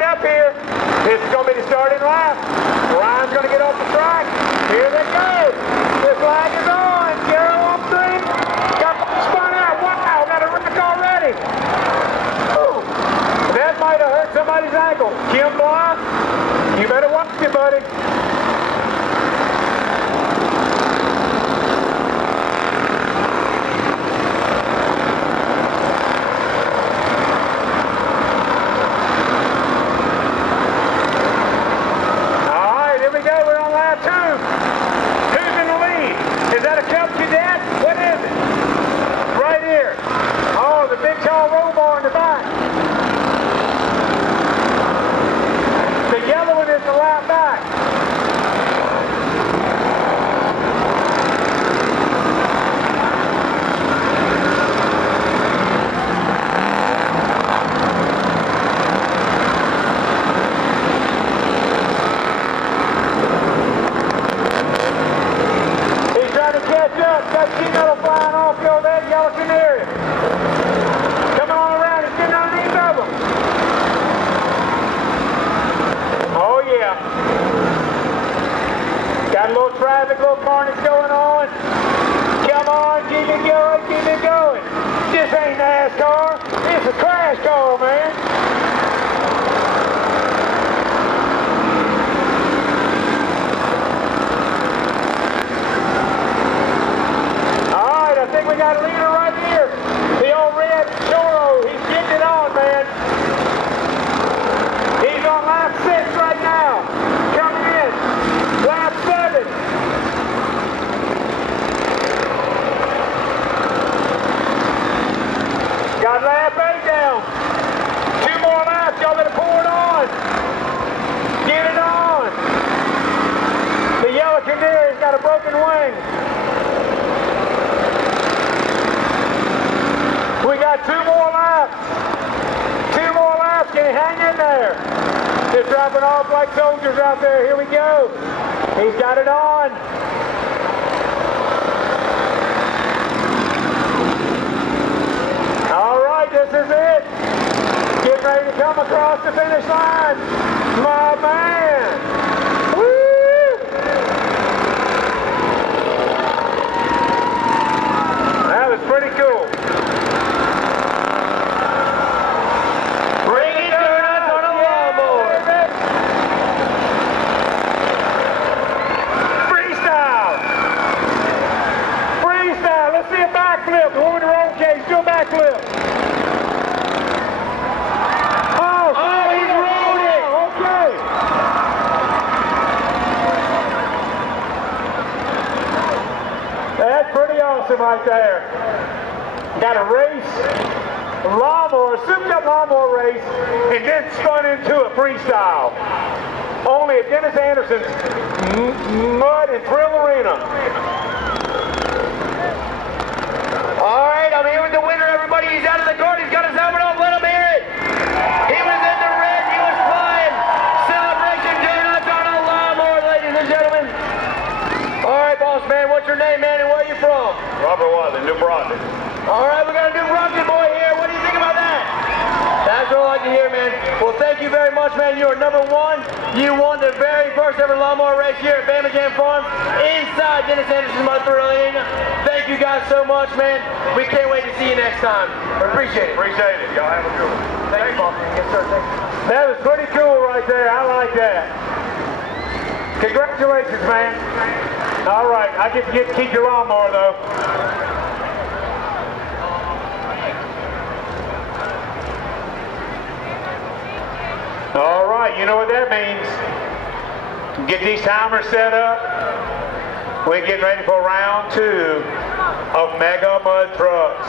lined up here. This is going to be the starting lap. Ryan's going to get off the track. Here they go. The flag is on. Zero on three. Got spun out. Wow, got a wreck already. Ooh. That might have hurt somebody's ankle. Kim Block, you better watch it, buddy. Got a little traffic, little carnage going on. Come on, keep it going, keep it going. This ain't NASCAR, it's a crash car, man. Alright, I think we got a leader right here. The old red Toro, he's getting it on, man. He's on lap 6 right now. Coming in. Lap 7. Got lap 8 down. 2 more laps. Y'all better pour it on. Get it on. The yellow canary's got a broken wing. We got 2 more laps. 2 more laps. Can you hang in there? Just dropping off like soldiers out there. Here we go. He's got it on. All right, this is it. Getting ready to come across the finish line. My man. Woo! That was pretty cool. Backflip, the woman in the roll cage, do a backflip. Oh, he's rolled it. Okay. That's pretty awesome right there. Got a race, lawnmower, souped up lawnmower race, and then spun into a freestyle. Only at Dennis Anderson's Mud and Thrill Arena. All right, I'm here with the winner, everybody. He's out of the court. He's got his helmet on. Let him hear it. He was in the red. He was flying. Celebration donuts on a lawnmower, ladies and gentlemen. All right, boss man, what's your name, man, and where are you from? Robert Wiley, New Brockton. All right, we got a New Brockton boy here. What do you think about that? That's what I like to hear, man. Well, thank you very much, man. You are number 1. You won the very first ever lawnmower race here at Bamajam Farm inside Dennis Anderson's Mud Arena. Thank you guys so much, man. We can't wait to see you next time. We appreciate it. Appreciate it. Y'all have a good one. Thank you, boss man. Yes, sir. Thank you. That was pretty cool right there. I like that. Congratulations, man. All right, I get to keep your lawnmower, though. All right, you know what that means. Get these timers set up. We're getting ready for round 2 of Mega Mud Trucks.